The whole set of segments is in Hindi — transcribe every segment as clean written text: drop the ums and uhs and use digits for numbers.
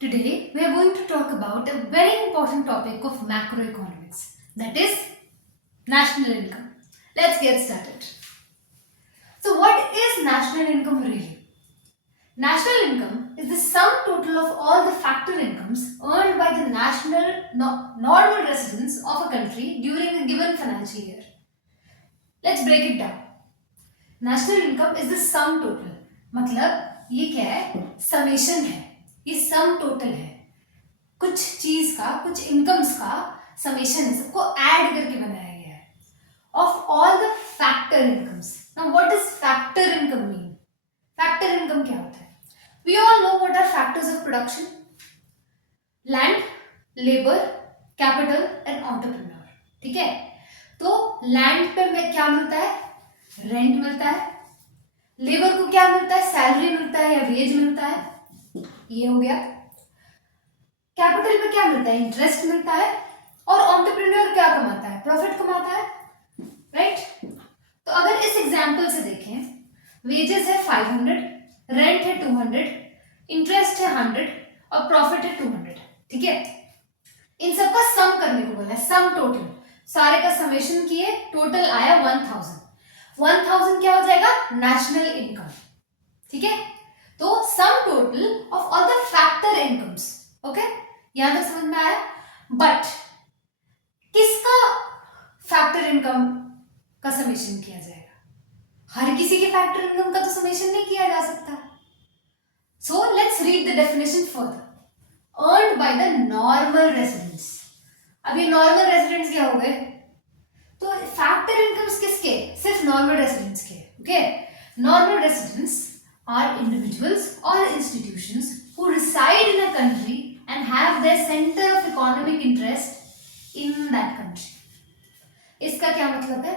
Today, we are going to talk about a very important topic of macroeconomics, that is national income. Let's get started. So, what is national income really? National income is the sum total of all the factor incomes earned by the normal residents of a country during a given financial year. Let's break it down. National income is the sum total, मतलब ये क्या है, समेशन है, ये सम टोटल है, कुछ चीज का, कुछ इनकम्स का समेशन है, सबको ऐड करके बनाया गया है, of all the factor incomes. Now what does factor income mean? Factor income क्या होता है? We all know what are factors of production. Land, labour, capital and entrepreneur. ठीक है, तो लैंड पे क्या मिलता है? रेंट मिलता है. लेबर को क्या मिलता है? सैलरी मिलता है या वेज मिलता है, ये हो गया. कैपिटल पे क्या मिलता है? इंटरेस्ट मिलता है. और एंटरप्रेन्योर क्या कमाता है? प्रॉफिट कमाता है, राइट? तो अगर इस एग्जांपल से देखें, वेजेस है 500, रेंट है 200, इंटरेस्ट है 100 और प्रॉफिट है 200. ठीक है, इन सबका सम करने को बोला है, सम टोटल. सारे का समेशन किए, टोटल आया 1000. 1000 क्या हो जाएगा? National income. ठीक है, तो sum total of all the factor incomes. Okay, यहां तक समझ में आया? बट किसका फैक्टर इनकम का समेशन किया जाएगा? हर किसी के फैक्टर इनकम का तो समेशन नहीं किया जा सकता. So let's read the definition further. Earned by the normal residents. अब ये नॉर्मल रेजिडेंट्स क्या हो गए? तो फैक्टर इनकम्स किसके? सिर्फ नॉर्मल रेजिडेंट्स के. Okay, normal residents are individuals और institutions who reside in a country and have their centre of economic interest in that country. इसका क्या मतलब है?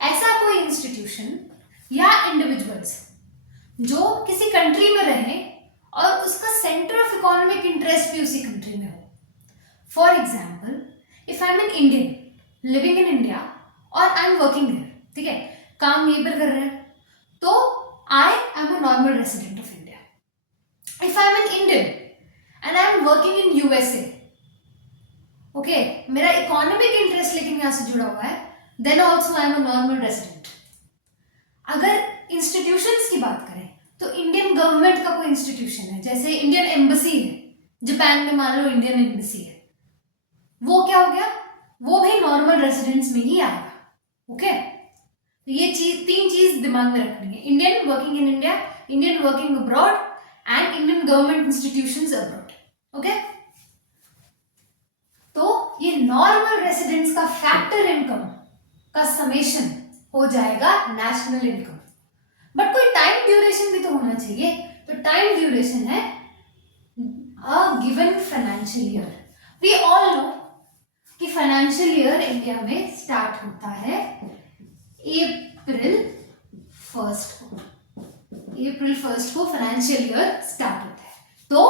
ऐसा कोई इंस्टीट्यूशन या इंडिविजुअल्स जो किसी कंट्री में रहे और उसका सेंटर ऑफ इकोनॉमिक इंटरेस्ट भी उसी कंट्री में हो. For example, if I am an Indian living in India और आई एम वर्किंग देयर, ठीक है, काम यहीं पर कर रहे हैं, तो I am a normal resident of India. If I am an Indian and I am working in USA, okay, मेरा इकोनॉमिक इंटरेस्ट लेकिन यहां से जुड़ा हुआ है, then also I am a normal resident. अगर इंस्टीट्यूशंस की बात करें तो इंडियन गवर्नमेंट का कोई इंस्टीट्यूशन है, जैसे इंडियन एम्बेसी है जापान में, मान लो इंडियन एम्बेसी है, वो क्या हो गया? वो भी नॉर्मल रेजिडेंट्स में ही आएगा. ओके, तो ये चीज, तीन चीज दिमाग में रखनी है. Indian working in India, Indian working abroad and Indian government institutions abroad. Okay, तो ये नॉर्मल रेजिडेंट्स का फैक्टर इनकम का समेशन हो जाएगा नेशनल इनकम. बट कोई टाइम ड्यूरेशन भी तो होना चाहिए. तो टाइम ड्यूरेशन है a given financial year. We all know कि फाइनेंशियल ईयर इंडिया में स्टार्ट होता है अप्रैल 1 को. अप्रैल 1 को फाइनेंशियल ईयर स्टार्ट होता है. तो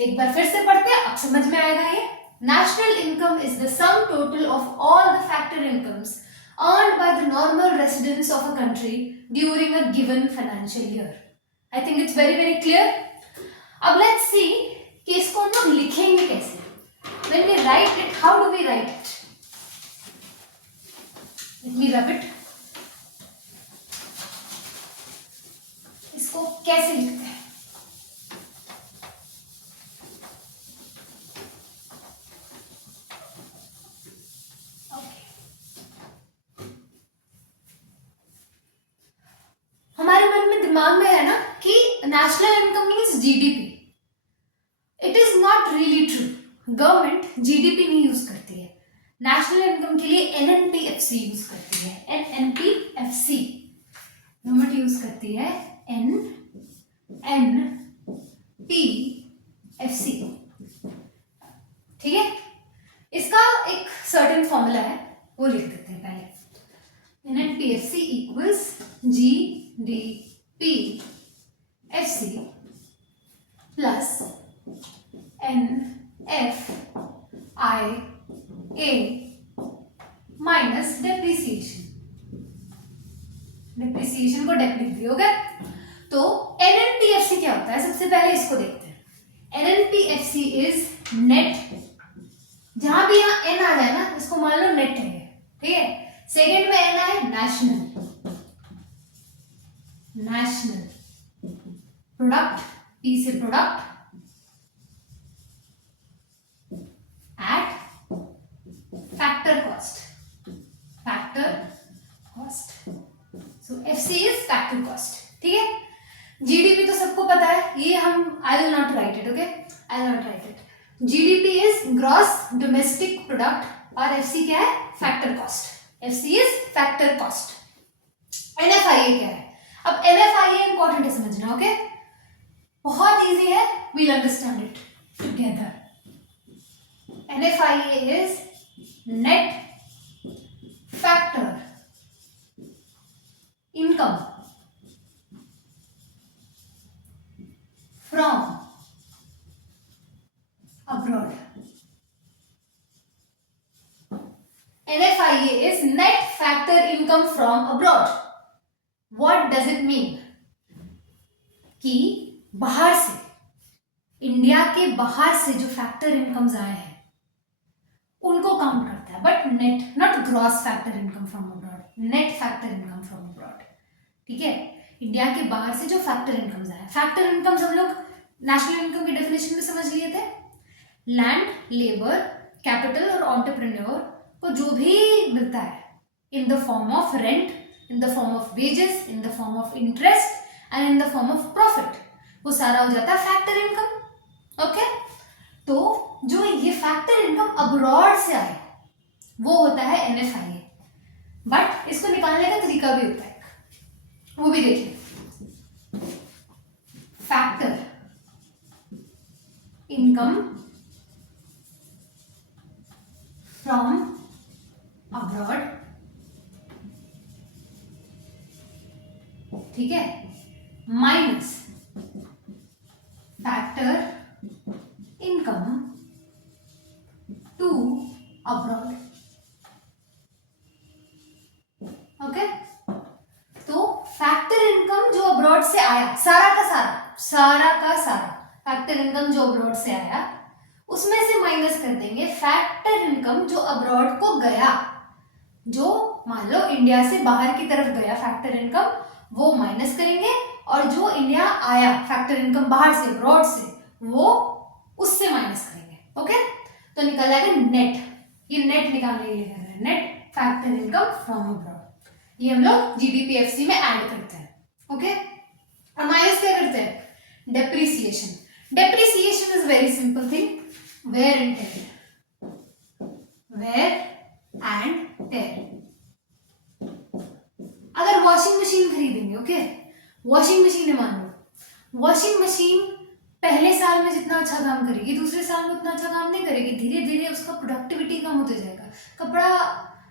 एक बार फिर से पढ़ते हैं, अब समझ में आएगा ये. National income is the sum total of all the factor incomes earned by the normal residents of a country during a given financial year. I think it's very clear. अब let's see कि इसको हम लोग लिखेंगे कैसे. When we write it, how do we write it? Let me rub it. इसको कैसे लिखते हैं? हमारे मन में, दिमाग में है ना कि national income means GDP. It is not really true. Government GDP नहीं यूज करती है. नेशनल इनकम के लिए एनएनपीएफसी यूज करती है. एनएनपीएफसी गवर्नमेंट यूज करती है. एनएनपीएफसी. ठीक है, इसका एक सर्टेन फॉर्मूला है, वो लिख देते हैं पहले. NNPFC equals GDPFC plus NFIA minus depreciation. Depreciation को डेप लिख दिया. तो एनएनपीएफसी क्या होता है? सबसे पहले इसको देखते हैं. NNPFC इज नेट, जहां भी यहाँ एन आ जाए ना इसको मान लो नेट है, ठीक है। सेकेंड में एन आए नेशनल, नेशनल प्रोडक्ट, पी से product at factor cost, factor cost, so FC is factor cost, ठीक है। जीडीपी तो सबको पता है, ये हम I will not right it, okay, I will not right it. GDP is gross domestic product और एफसी क्या है, factor cost, FC is factor cost. NFIA क्या है, अब एनएफआईए इंपॉर्टेंट है समझना, ओके, बहुत इजी है, we'll understand it together. NFIA is net factor income from abroad. NFIA is net factor income from abroad. What does it mean? कि बाहर से, इंडिया के बाहर से जो फैक्टर इनकम्स आए हैं उनको काउंट करता है, but net, not gross factor income from abroad, net factor income from abroad, ठीक है। इंडिया के बाहर से जो फैक्टर इनकम्स आए, फैक्टर इनकम्स हम लोग नेशनल इनकम की डेफिनेशन में समझ लिए थे, लैंड, लेबर, कैपिटल और एंटरप्रेन्योर को जो भी मिलता है in the form of rent, in the form of wages, in the form of interest and in the form of profit, वो सारा हो जाता है फैक्टर इनकम, ओके। तो जो ये फैक्टर इनकम अब्रॉड से आए वो होता है एनएफआईए, बट इसको निकालने का तरीका भी होता है, वो भी देखिए। फैक्टर इनकम from abroad, ठीक है, minus factor income to abroad, okay. तो फैक्टर इनकम जो अब्रॉड से आया, सारा का सारा फैक्टर इनकम जो अब्रॉड से आया उसमें से माइनस कर देंगे फैक्टर इनकम जो अब्रॉड को गया, जो मान लो इंडिया से बाहर की तरफ गया फैक्टर इनकम, वो माइनस करेंगे, और जो इंडिया आया फैक्टर इनकम बाहर से, अब्रॉड से, वो उससे माइनस करेंगे, ओके। तो निकल आएगा नेट, ये नेट निकालने के लिए कर रहे हैं, net factor income from abroad, ये हम लोग जीडीपीएफसी में ऐड करते हैं, ओके। और माइनस क्या करते हैं, depreciation, depreciation is very simple thing, wear and tear, wear and tear। अगर वॉशिंग मशीन खरीदेंगे, ओके, वॉशिंग मशीन है मान लो, वॉशिंग मशीन पहले साल में जितना अच्छा काम करेगी दूसरे साल में उतना अच्छा काम नहीं करेगी, धीरे धीरे उसका प्रोडक्टिविटी कम होते जाएगा।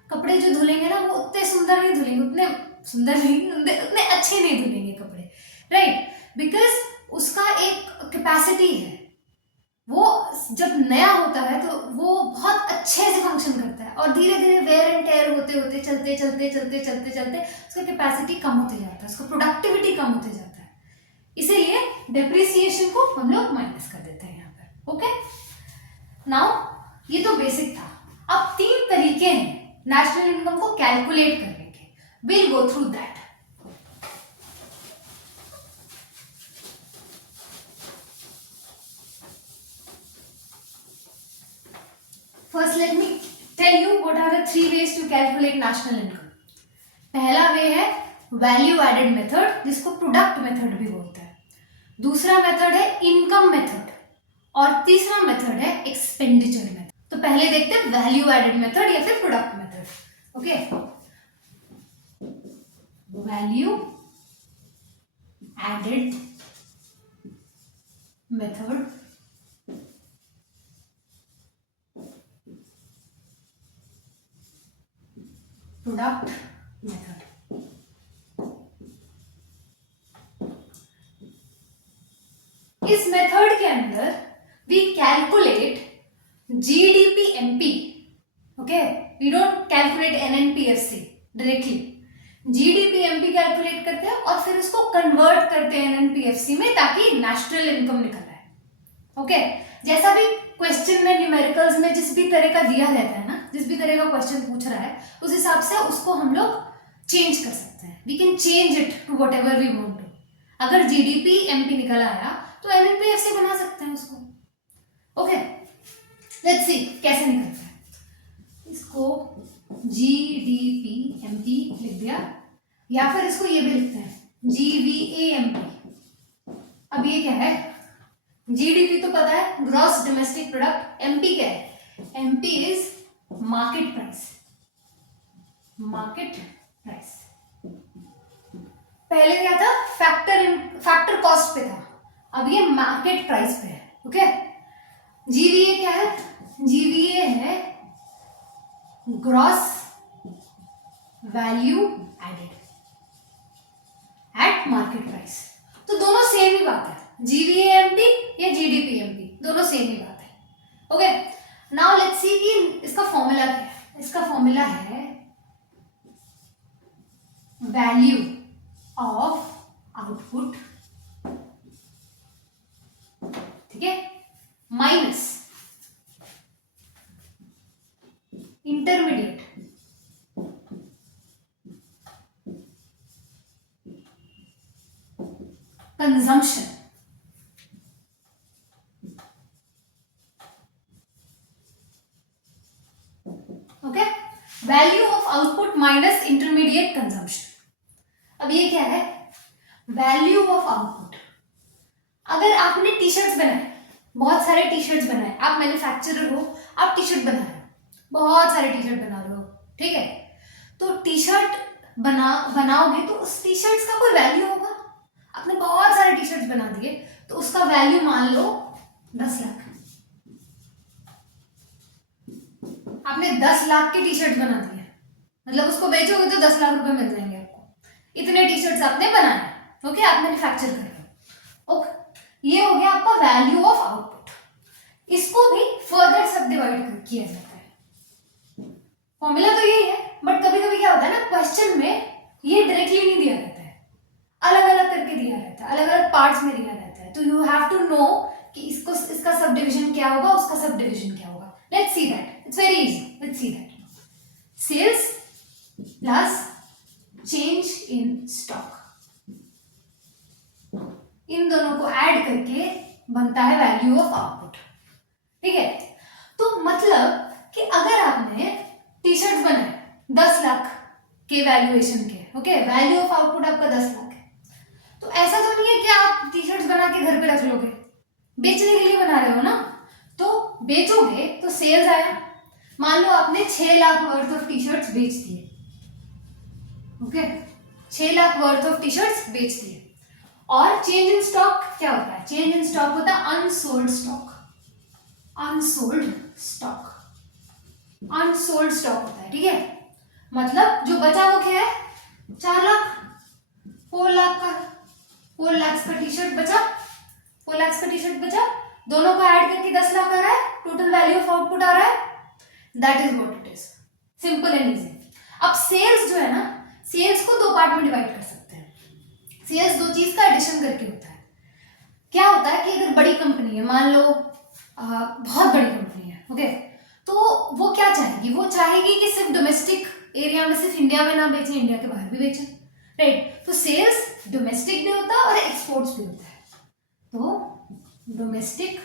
कपड़े जो धुलेंगे ना वो उतने सुंदर नहीं धुलेंगे, उतने सुंदर नहीं, उतने अच्छे नहीं धुलेंगे कपड़े, राइट, बिकॉज उसका एक कैपेसिटी है, वो जब नया होता है तो वो बहुत अच्छे से फंक्शन करता है, और धीरे धीरे वेयर एंड टेयर होते होते चलते उसका कैपेसिटी कम होते जाता है, उसका प्रोडक्टिविटी कम होते जाता है, इसीलिए डेप्रिसिएशन को हम लोग माइनस कर देते हैं यहाँ पर, ओके। नाउ ये तो बेसिक था, अब 3 तरीके हैं नेशनल इनकम को कैलकुलेट करने के, will go through that. First, let me tell you what are the 3 ways to calculate national income. पहला वे है वैल्यू एडेड मेथड, जिसको प्रोडक्ट मेथड भी बोलते हैं, दूसरा मेथड है इनकम मेथड, और तीसरा मेथड है एक्सपेंडिचर मेथड। तो पहले देखते हैं वैल्यू एडेड मेथड या फिर product method, okay. Value added method, product method. इस मेथड के अंदर we calculate GDPMP, okay, we don't calculate NNPFC directly, GDPMP calculate करते हैं और फिर उसको कन्वर्ट करते हैं एनएनपीएफसी में, ताकि नेशनल इनकम निकल आए, ओके जैसा भी क्वेश्चन में न्यूमेरिकल्स में जिस भी तरह का दिया रहता है ना, जिस भी तरह का क्वेश्चन पूछ रहा है उस हिसाब से उसको हम लोग चेंज कर सकते हैं. We can change it to whatever we want to. अगर जीडीपी एमपी निकल आया तो एमएनपीएफ से बना सकते हैं उसको. ओके लेट्स सी कैसे निकलता है. इसको जीडीपी एमपी लिख दिया, या फिर इसको ये भी लिखते हैं जीवीएएमपी. अब ये क्या है, जीडीपी तो पता है ग्रॉस डोमेस्टिक प्रोडक्ट. एमपी क्या है, MP is market price. Market price पहले क्या था, फैक्टर कॉस्ट पे था, अब ये मार्केट प्राइस पे है. ओके जीवीए क्या है, जीवीए है gross value added at market price. तो दोनों सेम ही बात है, जीवीएमपी या जीडीपीएमपी दोनों सेम ही बात है. ओके नाउ लेट्स सी कि इसका फॉर्मूला क्या है. इसका फॉर्मूला है वैल्यू ऑफ आउटपुट, ठीक है, minus intermediate consumption. Okay value of output minus intermediate consumption. अब ये क्या है, वैल्यू ऑफ आउटपुट. अगर आपने टी शर्ट्स बनाए, बहुत सारे टी शर्ट्स बनाए, आप मैन्युफैक्चरर हो, आप टी शर्ट बना रहे हो, बहुत सारे टी शर्ट बना रहे हो, ठीक है, तो टी शर्ट बनाओगे तो उस टी शर्ट्स का कोई वैल्यू होगा. आपने बहुत सारे टी शर्ट्स बना दिए तो उसका वैल्यू मान लो 10 लाख. आपने 10 लाख के टी शर्ट बना दिए, मतलब उसको बेचोगे तो 10 लाख रुपए मिल जाएंगे आपको. इतने टी शर्ट्स आपने बनाए. ओके आप मैन्युफैक्चर कर रहे हो. ओके ये हो गया आपका वैल्यू ऑफ आउटपुट. इसको भी फर्दर सब डिवाइड किया जाता है. फॉर्मूला तो यही है, बट कभी कभी क्या होता है ना, क्वेश्चन में ये डायरेक्टली नहीं दिया रहता है, अलग अलग करके दिया रहता है, अलग अलग पार्ट्स में दिया रहता है. तो यू हैव टू नो कि इसका सब डिविजन क्या होगा, उसका सब डिविजन क्या होगा. Let's see that. It's very easy. Let's see that. Sales plus change in stock, इन दोनों को ऐड करके बनता है वैल्यू ऑफ आउटपुट. ठीक है, तो मतलब कि अगर आपने टी शर्ट बनाए 10 लाख के वैल्यूएशन के, ओके वैल्यू ऑफ आउटपुट आपका 10 लाख है, तो ऐसा तो नहीं है कि आप टी शर्ट बना के घर पे रख लोगे, बेचने के लिए बना रहे हो ना, तो बेचोगे तो सेल्स आया. मान लो आपने 6 lakh worth of T shirts बेच दिए. Okay 6 lakh worth of T shirts बेच दिए. और चेंज इन स्टॉक क्या होता है, चेंज इन स्टॉक होता है unsold stock. Unsold stock, unsold stock होता है. ठीक है, मतलब जो बचा वो क्या है, 4 लाख, 4 लाख का 4 लाख का टी शर्ट बचा, 4 लाख का टी शर्ट बचा, दोनों को ऐड करके 10 लाख आ रहा है, टोटल वैल्यू ऑफ आउटपुट आ रहा है. That is what it is. Simple and easy. अब सेल्स जो है ना, सेल्स को 2 पार्ट में डिवाइड कर सकते हैं. सेल्स 2 चीज का एडिशन करके होता है. क्या होता है कि अगर बड़ी कंपनी है, मान लो बहुत बड़ी कंपनी है, ओके, तो वो क्या चाहेगी, वो चाहेगी कि सिर्फ डोमेस्टिक एरिया में, सिर्फ इंडिया में ना बेचे, इंडिया के बाहर भी बेचे, राइट. तो सेल्स डोमेस्टिक भी होता है और एक्सपोर्ट्स भी होता है. तो डोमेस्टिक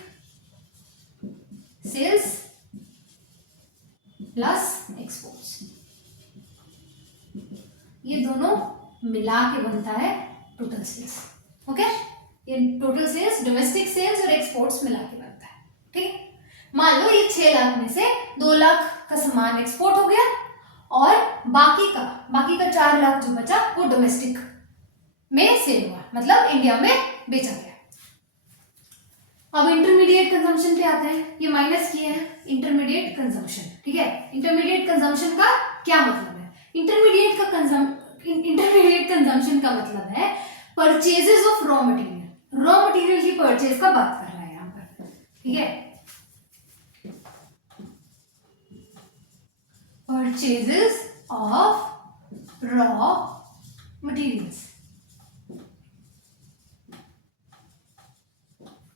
सेल्स प्लस एक्सपोर्ट्स, ये दोनों मिला के बनता है टोटल सेल्स. ओके ये टोटल सेल्स डोमेस्टिक सेल्स और एक्सपोर्ट्स मिला के बनता है. ठीक है, मान लो ये 6 लाख में से 2 लाख का सामान एक्सपोर्ट हो गया और बाकी का 4 लाख जो बचा वो डोमेस्टिक में सेल हुआ, मतलब इंडिया में बेचा गया. अब इंटरमीडिएट कंजम्पशन पे आते हैं. ये माइनस किए हैं इंटरमीडिएट कंजम्पशन. ठीक है, इंटरमीडिएट कंजम्पशन का क्या मतलब है, इंटरमीडिएट कंजम्पशन का मतलब है purchases of raw material. Raw material की परचेज का बात कर रहा है यहां पर. ठीक है, purchases of raw materials,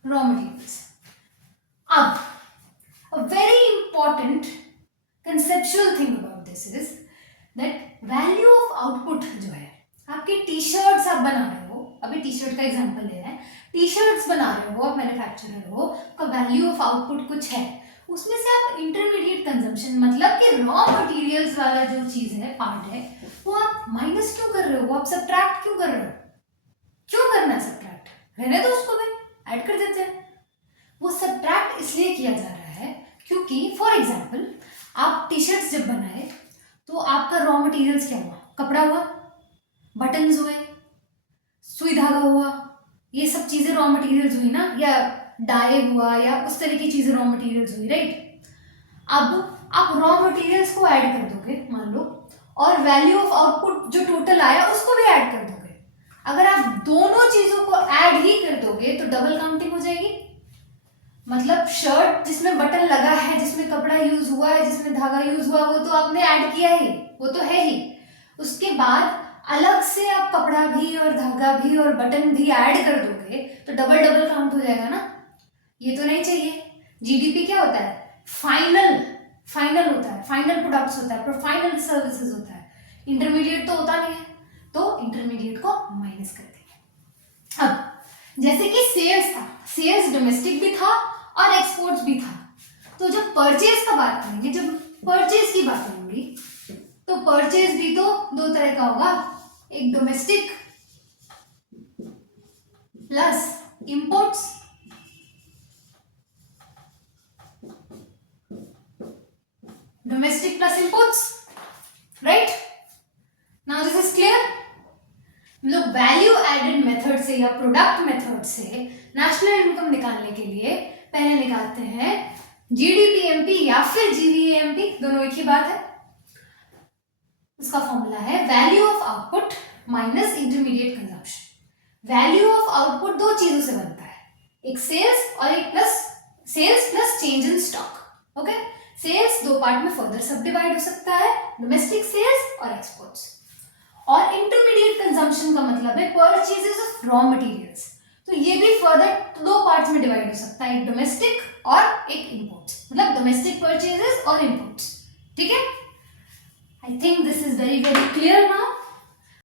raw materials. T shirts बना रहे हो, आप मैन्युफैक्चरर हो, का वैल्यू ऑफ आउटपुट कुछ है, उसमें से आप इंटरमीडिएट कंजम्पशन मतलब कि रॉ मटेरियल्स वाला जो चीज है, पार्ट है, वो आप माइनस क्यों कर रहे हो, आप सब्ट्रैक्ट क्यों कर रहे हो? क्यों करना है सब्ट्रैक्ट? रहने दो उसको भी, ऐड कर देते हैं। वो सब्ट्रैक्ट इसलिए किया जा रहा है क्योंकि फॉर एग्जाम्पल आप टी शर्ट्स जब बनाए तो आपका रॉ मटेरियल्स क्या हुआ? कपड़ा हुआ, बटन्स हुए, सुई धागा हुआ, ये सब चीजें रॉ मटेरियल्स हुई ना, या डाई हुआ, या उस तरह की चीजें रॉ मटेरियल्स हुई, राइट? अब आप रॉ मटेरियल्स को ऐड कर दोगे मान लो, और वैल्यू ऑफ आउटपुट जो टोटल आया उसको भी ऐड कर दोगे। अगर आप दोनों चीजों को ऐड ही कर दोगे तो डबल काउंटिंग हो जाएगी। मतलब शर्ट जिसमें बटन लगा है, जिसमें कपड़ा यूज हुआ है, जिसमें धागा यूज हुआ, वो तो आपने ऐड किया ही, वो तो है ही। उसके बाद अलग से आप कपड़ा भी और धागा भी और बटन भी ऐड कर दोगे तो डबल डबल काउंट हो जाएगा ना। ये तो नहीं चाहिए। जीडीपी क्या होता है? फाइनल होता है, फाइनल प्रोडक्ट्स होता है, फाइनल सर्विसेज होता है, इंटरमीडिएट तो होता नहीं है, तो इंटरमीडिएट को माइनस कर देंगे। अब जैसे कि सेल्स था, सेल्स डोमेस्टिक भी था और एक्सपोर्ट्स भी था, तो जब परचेज का बात करेंगे, जब परचेज की बात करेंगे तो परचेज भी तो दो तरह का होगा, एक domestic plus imports, domestic plus imports, right? Now this is clear. लोग वैल्यू एडेड मेथड से या प्रोडक्ट मेथड से नेशनल इनकम निकालने के लिए पहले निकालते हैं जीडीपीएमपी या फिर जीवीएमपी, दोनों एक ही बात है। इसका फॉर्मूला है value of output minus intermediate consumption. Value of output दो चीजों से बनता है, एक सेल्स और एक plus change in stock. Okay, sales दो पार्ट में फर्दर सब डिवाइड हो सकता है, डोमेस्टिक सेल्स और एक्सपोर्ट्स। और इंटरमीडिएट कंजम्पशन का मतलब है परचेजेस ऑफ रॉ मटेरियल्स, तो ये भी फर्दर दो पार्ट्स में डिवाइड हो सकता है, एक डोमेस्टिक और एक इंपोर्ट्स, मतलब डोमेस्टिक परचेजेस और इंपोर्ट्स। ठीक है, I think this is very very clear now.